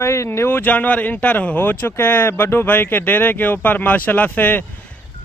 भाई न्यू जानवर इंटर हो चुके हैं बड्डू भाई के डेरे के ऊपर माशाल्लाह से।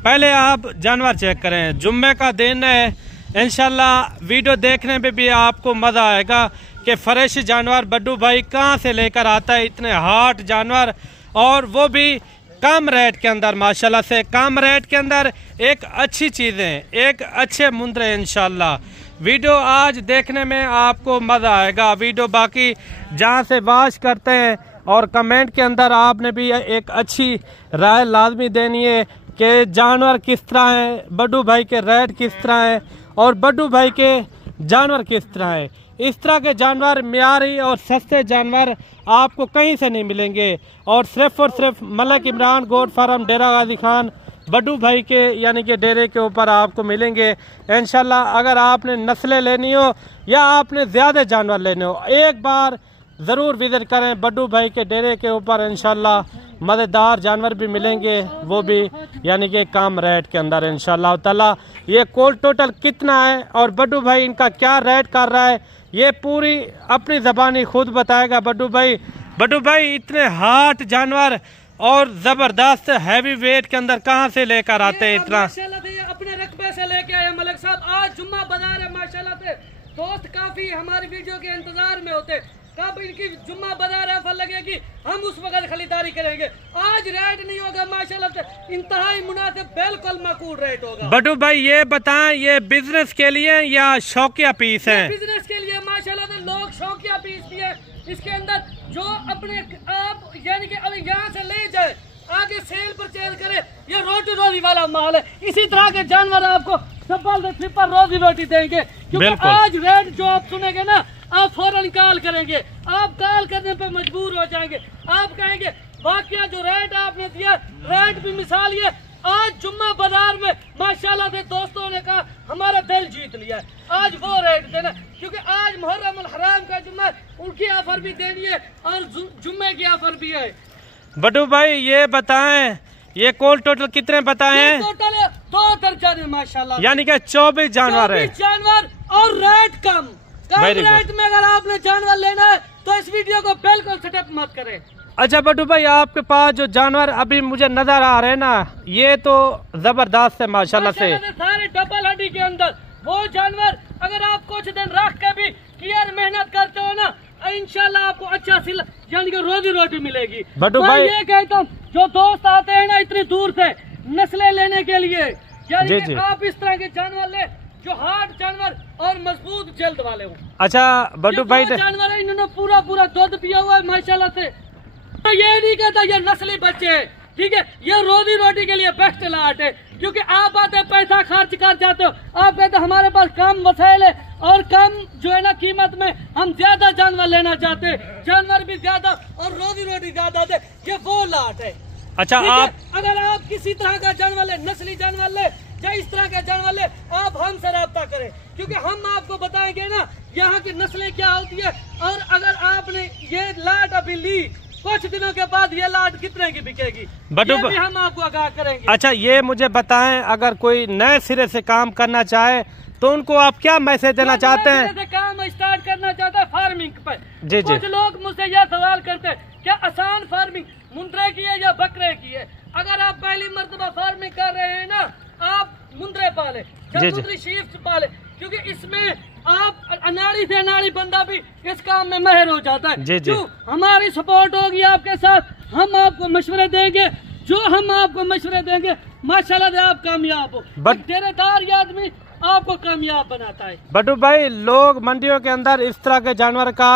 पहले आप जानवर चेक करें, जुम्मे का दिन है, इंशाल्लाह वीडियो देखने में भी आपको मज़ा आएगा कि फ्रेश जानवर बड्डू भाई कहां से लेकर आता है, इतने हाट जानवर, और वो भी कम रेट के अंदर। माशाल्लाह से कम रेट के अंदर एक अच्छी चीज़ें, एक अच्छे मुंद्रे इंशाल्लाह। वीडियो आज देखने में आपको मज़ा आएगा। वीडियो बाकी जहाँ से वाच करते हैं और कमेंट के अंदर आपने भी एक अच्छी राय लाजमी देनी है कि जानवर किस तरह हैं, बड्डू भाई के रेट किस तरह हैं और बड्डू भाई के जानवर किस तरह हैं। इस तरह के जानवर मियारी और सस्ते जानवर आपको कहीं से नहीं मिलेंगे और सिर्फ मलिक इमरान गोट फार्म डेरा गाजी खान बड्डू भाई के यानी कि डेरे के ऊपर आपको मिलेंगे इंशाल्लाह। अगर आपने नस्लें लेनी हो या आपने ज़्यादा जानवर लेने हो, एक बार ज़रूर विज़िट करें बड्डू भाई के डेरे के ऊपर। इंशाल्लाह मज़ेदार जानवर भी मिलेंगे, वो भी यानी कि कम रेट के अंदर इंशाल्लाह ताला। ये कोल टोटल कितना है और बड्डू भाई इनका क्या रेट कर रहा है, ये पूरी अपनी ज़बानी खुद बताएगा बड्डू भाई। बड्डू भाई इतने हाट जानवर और जबरदस्त हैवी वेट के अंदर कहाँ से लेकर आते हैं इतना? माशाल्लाह से अपने रकबे से लेके आए मलिक साहब। आज जुम्मा बाजार है माशाल्लाह से। दोस्त काफी हमारी वीडियो के इंतजार में होते, कब इनकी जुम्मा बाजार है फल लगेगी हम उस वक्त खरीदारी करेंगे। आज रेट नहीं होगा माशाल्लाह से, इंतहाई मुनासिब, बिल्कुल माकूल रेट होगा। बड्डू भाई ये बताएं, ये बिजनेस के लिए या शौकिया पीस है? बिजनेस के लिए माशाल्लाह से, लोग शौकिया पीस भी है। इसके अंदर जो अपने आप यानी कि अभी यहाँ से ले जाए आगे सेल परचेज करे, ये रोटी रोजी वाला माल है। इसी तरह के जानवर आपको सफल से ट्रिपल रोजी रोटी देंगे, क्योंकि आज रेट जो आप सुनेंगे ना आप फौरन कॉल करेंगे, आप कॉल करने पे मजबूर हो जाएंगे। आप कहेंगे वाकया जो रेट आपने दिया रेट भी मिसाल ये आज जुम्मा बाजार में माशाल्लाह से दोस्तों ने कहा हमारा दिल जीत लिया। आज वो रेट देना, क्योंकि आज मुहर्रम अल हराम का जुम्मा, उनकी ऑफर भी देनी है और जुम्मे की ऑफर भी है। बड्डू भाई ये बताएं, ये कोल टोटल कितने बताए हैं? टोटल 2 दर्जन है माशाल्लाह, यानी कि 24 जानवर है। 24 जानवर और रेट कम रेट में। अगर आपने जानवर लेना है तो इस वीडियो को बिल्कुल सेटअप मत करें। अच्छा बड्डू भाई आपके पास जो जानवर अभी मुझे नजर आ रहे हैं ना, ये तो जबरदस्त है माशाल्लाह से। सारे डबल हड्डी के अंदर वो जानवर, अगर आप कुछ दिन रख के भी केयर मेहनत करते हो ना, इंशाल्लाह आपको अच्छा सिला यानी कि रोजी रोटी मिलेगी। बड्डू भाई ये कहता हूँ जो दोस्त आते हैं ना इतनी दूर से नस्लें लेने के लिए, यानी कि आप इस तरह के जानवर ले जो हार्ड जानवर और मजबूत जल्द वाले हो। अच्छा बड्डू भाई जानवर है, इन्होंने पूरा दूध पिया हुआ है माशाल्लाह से। तो ये नहीं कहता ये नस्ली बच्चे हैं, ठीक है, ये रोजी रोटी के लिए बेस्ट लाट है। क्योंकि आप आते पैसा खर्च कर जाते हो, आप कहते हमारे पास कम वसाइल है और कम जो है ना कीमत में हम ज्यादा जानवर लेना चाहते हैं, जानवर भी ज्यादा और रोजी रोटी ज्यादा दे, ये वो लाट है। अच्छा आप अगर आप किसी तरह का जानवर ले, नस्ली जानवर ले या इस तरह का जानवर ले, आप हमसे रब्ता करें, क्योंकि हम आपको बताएंगे ना यहाँ की नस्लें क्या होती है। और अगर आपने ये लाट अभी ली, कुछ दिनों के बाद ये लाट कितने की बिकेगी बड्डू भी हम आपको आगाह करेंगे। अच्छा ये मुझे बताएं, अगर कोई नए सिरे से काम करना चाहे तो उनको आप क्या मैसेज देना चाहते हैं? से काम स्टार्ट करना चाहता है फार्मिंग पे, जी कुछ लोग मुझसे यह सवाल करते हैं क्या आसान फार्मिंग मुंद्रे की है या बकरे की है? अगर आप पहली मर्तबा फार्मिंग कर रहे हैं ना, आप मुंद्रे पाले या मुंद्री शीप पाले, क्योंकि इसमें आप अनाड़ी से अनाड़ी बंदा भी इस काम में माहिर हो जाता है। जो हमारी सपोर्ट होगी आपके साथ, हम आपको मशवरे देंगे, जो हम आपको मशवरे देंगे माशाल्लाह से आप कामयाब हो। डेरेदार आदमी आपको कामयाब बनाता है। बड्डू भाई लोग मंडियों के अंदर इस तरह के जानवर का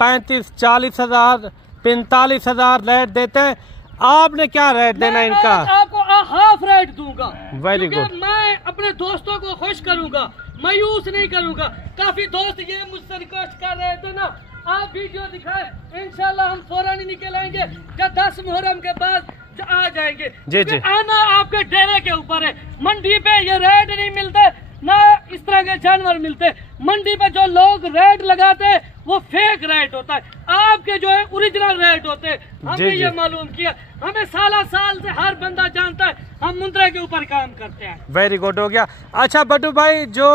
35-40 हजार 45 हजार रेट देते हैं, आपने क्या रेट देना इनका? आपको हाफ रेट दूंगा। Very good. मैं अपने दोस्तों को खुश करूंगा, मायूस नहीं करूंगा। काफी दोस्त ये मुझसे रिक्वेस्ट कर रहे थे ना, आप वीडियो दिखाए, इंशाल्लाह हम फौरन ही निकल आएंगे या 10 मुहर्रम के बाद आ जाएंगे। जी आना आपके डेरे के ऊपर है। मंडी पे ये रेट नहीं मिलते ना इस तरह के जानवर मिलते। मंडी पे जो लोग रेट लगाते हैं वो फेक रेट होता है, आपके जो है ओरिजिनल रेट होते हैं। हमने ये मालूम किया, हमें साल से हर बंदा जानता है, हम मुंद्रे के ऊपर काम करते हैं। वेरी गुड हो गया। अच्छा बड्डू भाई जो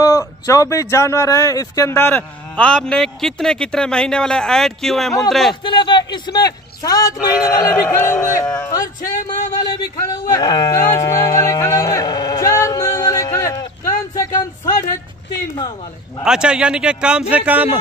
24 जानवर हैं इसके अंदर आपने कितने महीने वाले ऐड किए हुए हैं मुंद्रे? मुख्तलिफ है, इसमें 7 महीने वाले भी खड़े हुए और 6 माह वाले भी खड़े हुए, 5 माह वाले खड़े हुए, 4 माह वाले खड़े, कम से कम 3.5 माह वाले। अच्छा, यानी कि कम से कम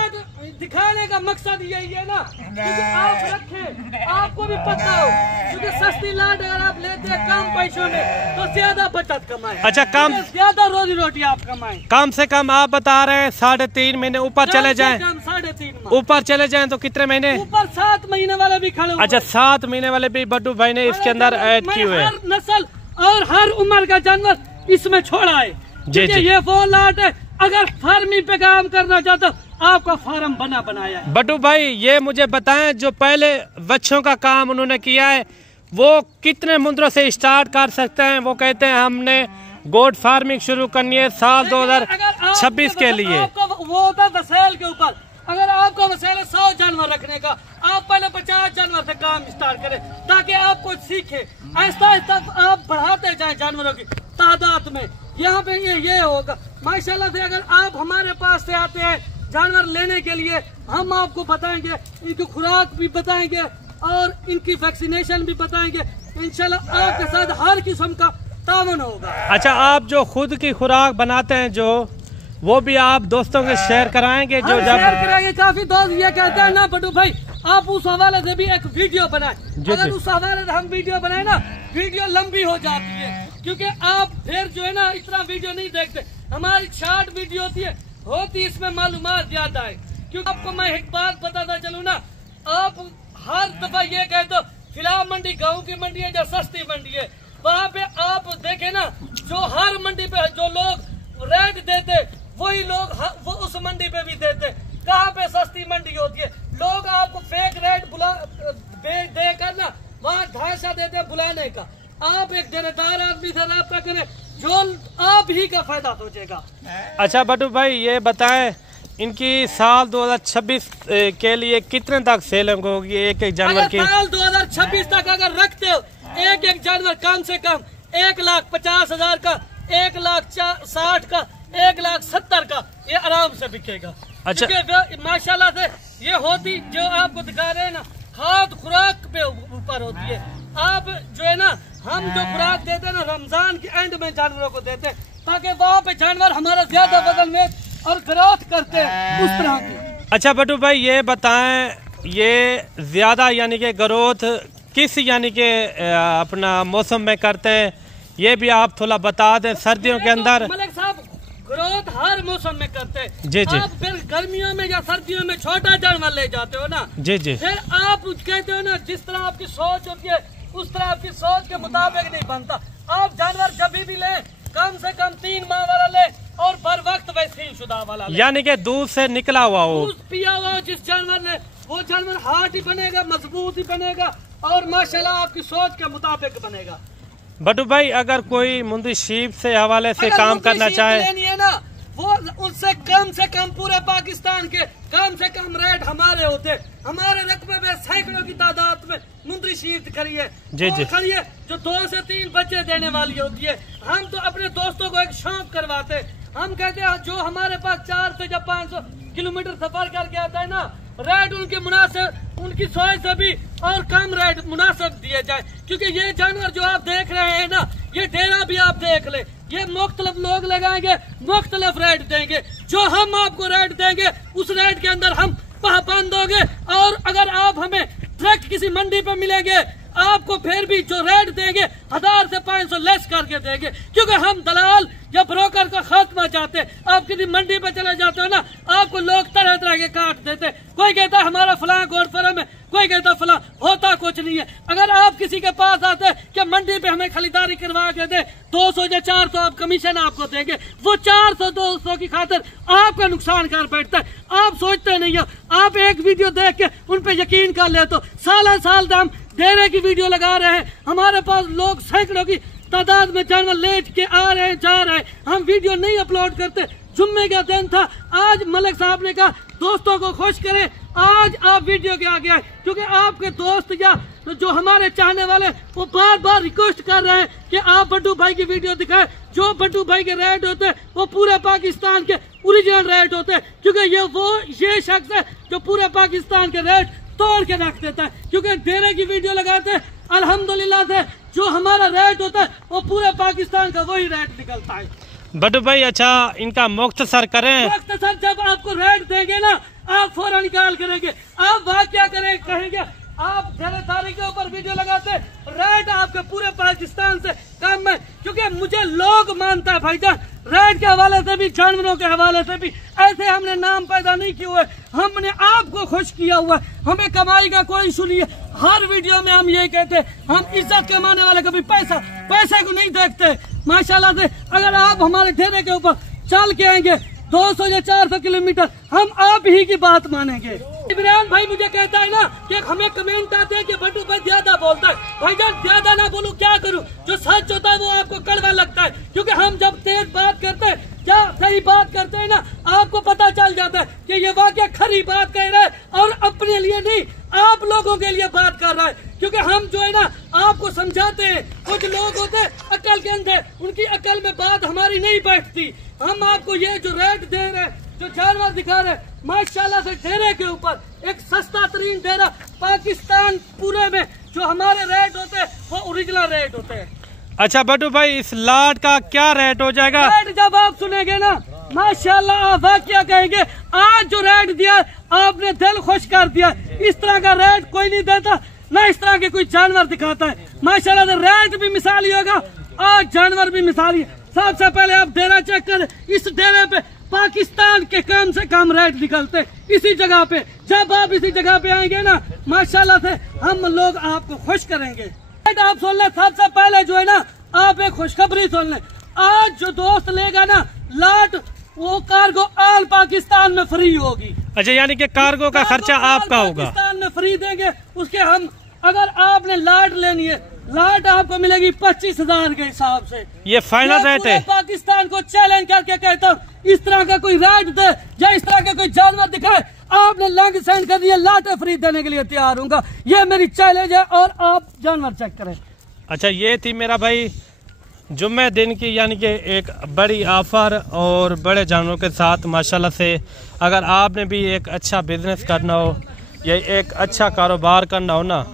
दिखाने का मकसद यही है ना, क्योंकि आप रखें, आपको भी पता हो, क्योंकि सस्ती लाट अगर आप लेते हैं कम पैसों में तो ज्यादा बचत कमाए। अच्छा, कम ज्यादा रोजी रोटी आप कमाएं। कम से कम आप बता रहे हैं 3.5 महीने ऊपर चले जाएं, 3.5 ऊपर चले जाएं तो कितने महीने? ऊपर 7 महीने वाले भी खड़े हुए। अच्छा, 7 महीने वाले भी बड्डू भाई ने इसके अंदर ऐड किए हुए। हर नस्ल और हर उम्र का जानवर इसमें छोड़ा है, जी जी। ये वो लाट है, अगर फार्मिंग पे काम करना चाहते हो आपका फार्म बनाया है। बड्डू भाई ये मुझे बताएं, जो पहले बच्चों का काम उन्होंने किया है वो कितने मुद्रों से स्टार्ट कर सकते हैं? वो कहते हैं हमने गोट फार्मिंग शुरू करनी है साल 2026 के लिए। वो होता है वसैल के ऊपर। अगर आपका वसैल है 100 जानवर रखने का, आप पहले 50 जानवर से काम स्टार्ट करें ताकि आप कुछ सीखे। ऐसा ऐसा आप बढ़ाते जाए जानवरों की तादाद में। यहाँ पे ये होगा माशाल्लाह से। अगर आप हमारे पास से आते हैं जानवर लेने के लिए, हम आपको बताएंगे, इनकी खुराक भी बताएंगे और इनकी वैक्सीनेशन भी बताएंगे। इंशाल्लाह आपके साथ हर किस्म का तावन होगा। अच्छा, आप जो खुद की खुराक बनाते हैं जो, वो भी आप दोस्तों के शेयर कराएंगे? जो शेयर कराएंगे। काफी दोस्त ये कहते हैं ना बड्डू भाई आप उस हवाले से भी एक वीडियो बनाए। अगर उस हवाले से हम वीडियो बनाए ना, वीडियो लंबी हो जाती है, क्योंकि आप फिर जो है ना इतना वीडियो नहीं देखते। हमारी शॉर्ट वीडियो होती इसमें मालूमात ज्यादा है। क्योंकि आपको मैं एक बात बताता चलूँ ना, आप हर दफा ये कह दो फिलहाल मंडी गाँव की मंडी है या सस्ती मंडी है, वहाँ पे आप देखे ना जो हर मंडी पे जो लोग रेट देते वही लोग वो उस मंडी पे भी देते। कहाँ पे सस्ती मंडी होती है, लोग आपको फेक रेट देकर ना वहाँ ढांचा देते हैं बुलाने का। आप एक जिम्मेदार आदमी से रब्ता करें जो आप ही का फायदा सोचेगा। अच्छा बड्डू भाई ये बताएं, इनकी साल 2026 के लिए कितने तक सेलिंग होगी एक जानवर की? साल 2026 तक अगर रखते हो एक जानवर कम से कम 1,50,000 का, 1,60,000 का, 1,70,000 का ये आराम से बिकेगा। अच्छा, माशाल्लाह से ये होती जो आपको दिखा रहे हैं ना, खाद खुराक पे ऊपर होती है। आप जो है ना, हम जो खुराक देते हैं ना रमजान के एंड में जानवरों को देते हैं ताकि वहाँ पे जानवर हमारा ज्यादा वजन में और ग्रोथ करते हैं उस तरह की। अच्छा बड्डू भाई ये बताएं, ये ज्यादा यानी कि ग्रोथ किस यानी कि अपना मौसम में करते हैं, ये भी आप थोड़ा बता दें। सर्दियों के अंदर मलिक साहब ग्रोथ हर मौसम में करते हैं। जी जी। आप फिर गर्मियों में या सर्दियों में छोटा जानवर ले जाते हो ना, जी जी, फिर आप कहते हो ना जिस तरह आपकी सोच होती है उस तरह आपकी सोच के मुताबिक नहीं बनता। आप जानवर जब भी ले कम से कम 3 माह वाला ले और बर वक्त वैक्सीन शुदा वाला ले, यानी कि दूध से निकला हुआ हो, दूध पिया हुआ हो जिस जानवर ने, वो जानवर हार्ड ही बनेगा, मजबूत ही बनेगा और माशाल्लाह आपकी सोच के मुताबिक बनेगा। बड्डू भाई अगर कोई मुंदी शीप से हवाले से काम करना चाहे है ना, वो उससे कम पूरे पाकिस्तान के कम से कम रेट हमारे होते। हमारे रकबे में सैकड़ों की तादाद में मुंदरी शीट खड़ी है, जी जी, खड़ी है जो 2 से 3 बच्चे देने वाली होती है। हम तो अपने दोस्तों को एक शौक करवाते, हम कहते हैं जो हमारे पास 400 या 500 किलोमीटर सफर करके आता है ना, रेट उनके मुनासिब, उनकी सोच से भी और कम रेट मुनासिब दिए जाए। क्योंकि ये जानवर जो आप देख रहे हैं ना, ये डेरा भी आप देख ले, ये मुख्तलिफ लोग लगाएंगे, मुख्तलिफ रेट देंगे। जो हम आपको रेट देंगे उस रेट के अंदर हम पाबंद होंगे। और अगर आप हमें ट्रक किसी मंडी पे मिलेंगे, आपको फिर भी जो रेट देंगे 1000 से 500 लेस करके देंगे, क्योंकि हम दलाल या ब्रोकर का खात्मा चाहते। आप किसी मंडी पे चले जाते हो ना, आपको लोग तरह तरह के काट देते। कोई कहता है हमारा फलां गोट फर्म है, कोई कहता फलां, होता कुछ नहीं है। अगर आप किसी के पास आते कि मंडी पे हमें खरीदारी करवा के दे, 200 या 400 आप कमीशन आपको देंगे, वो 400-200 की खातिर आपका नुकसान कर बैठता है। आप सोचते नहीं हो, आप एक वीडियो देख के उन पे यकीन कर ले तो साल हम डेरे की वीडियो लगा रहे हैं। हमारे पास लोग सैकड़ों की तादाद में जानवर लेट के आ रहे हैं, जा रहे हैं, हम वीडियो नहीं अपलोड करते। जुम्मे का दिन था, आज मलिक साहब ने कहा दोस्तों को खुश करें, आज आप वीडियो के आगे आए, क्योंकि आपके दोस्त या जो हमारे चाहने वाले वो बार रिक्वेस्ट कर रहे हैं कि आप बड्डू भाई की वीडियो दिखाएं। जो बड्डू भाई के रेट होते हैं वो पूरे पाकिस्तान के ओरिजिनल रेट होते हैं, क्योंकि ये शख्स है जो पूरे पाकिस्तान के रेट तोड़ के रख देता है, क्योंकि डेरे की वीडियो लगाते हैं अल्हम्दुलिल्लाह से जो हमारा रेट होता है वो पूरे पाकिस्तान का वही रेट निकलता है। बड्डू भाई अच्छा इनका मुख्तसर करें। मुख्तसर जब आपको रेट देंगे ना आप फौरन निकाल करेंगे, आप वहाँ क्या करें कहेंगे आप ठेकेदारी के ऊपर वीडियो लगाते रेट आपके पूरे पाकिस्तान से कम है, क्योंकि मुझे लोग मानता है भाईजान रेट के हवाले से भी जानवरों के हवाले से भी ऐसे हमने नाम पैदा नहीं किए हुए, हमने आपको खुश किया हुआ है, हमें कमाई का कोई इशू नहीं है। हर वीडियो में हम यही कहते हैं हम इज्जत कमाने वाले कभी पैसे को नहीं देखते। माशाल्लाह से अगर आप हमारे ठेरे के ऊपर चल के आएंगे 200 या 400 किलोमीटर हम आप ही की बात मानेंगे। इमरान भाई मुझे कहता है ना कि हमें कमेंट आते हैं कि बड्डू भाई ज्यादा बोलता है, भाईजान ज्यादा ना बोलूं क्या करूं, जो सच होता है वो आपको कड़वा लगता है, क्योंकि हम जब तेज बात करते हैं क्या सही बात करते हैं ना आपको पता चल जाता है कि ये वाकई खरी बात कह रहा है और अपने लिए नहीं आप लोगों के लिए बात कर रहा है, क्योंकि हम जो है ना आपको समझाते हैं। कुछ लोग होते हैं अकल के अंधे, उनकी अकल में बात हमारी नहीं बैठती। हम आपको ये जो रेट दे रहे हैं जो जानवर दिखा रहे हैं माशाल्लाह से डेरे के ऊपर एक सस्ता तरीन डेरा पाकिस्तान पूरे में जो हमारे रेट होते हैं वो ओरिजिनल रेट होते हैं। अच्छा बड्डू भाई इस लाट का क्या रेट हो जाएगा? रेट जब आप सुनेंगे ना माशाल्लाह आप क्या कहेंगे आज जो रेट दिया आपने दिल खुश कर दिया। इस तरह का रेट कोई नहीं देता ना इस तरह के कोई जानवर दिखाता है। माशाल्लाह से रेट भी मिसाली होगा आज जानवर भी मिसाली है। सबसे पहले आप डेरा चेक करें, इस डेरे पे पाकिस्तान के कम से कम रेट निकलते इसी जगह पे। जब आप इसी जगह पे आएंगे ना माशाल्लाह से हम लोग आपको खुश करेंगे। रेट आप सुन लें, सबसे पहले जो है ना आप एक खुशखबरी सुन लें, आज जो दोस्त लेगा ना लाट वो कार्गो आल पाकिस्तान में फ्री होगी। अच्छा यानी कि कार्गो का खर्चा आपका होगा, पाकिस्तान में फ्री देंगे उसके हम। अगर आपने लाट लेनी है लाट आपको मिलेगी 25,000 के हिसाब से। ये फाइनल रेट है। पाकिस्तान को चैलेंज करके कहता हूँ इस तरह का कोई रेट दे या इस तरह का कोई जानवर दिखाए आपने लिंक सेंड कर दिया लाटे फ्री देने के लिए तैयार हूँ। ये मेरी चैलेंज है और आप जानवर चेक करें। अच्छा ये थी मेरा भाई जुम्मे दिन की यानी कि एक बड़ी ऑफर और बड़े जानवरों के साथ माशाल्लाह से अगर आपने भी एक अच्छा बिजनेस करना हो या एक अच्छा कारोबार करना हो ना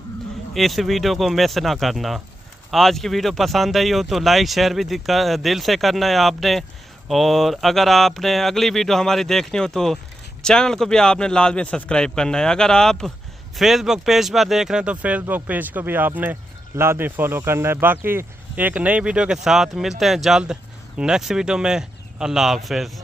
इस वीडियो को मिस ना करना। आज की वीडियो पसंद आई हो तो लाइक शेयर भी दिल से करना है आपने, और अगर आपने अगली वीडियो हमारी देखनी हो तो चैनल को भी आपने लाजमी सब्सक्राइब करना है। अगर आप फेसबुक पेज पर देख रहे हैं तो फेसबुक पेज को भी आपने लाजमी फॉलो करना है। बाकी एक नई वीडियो के साथ मिलते हैं जल्द नेक्स्ट वीडियो में। अल्लाह हाफिज़।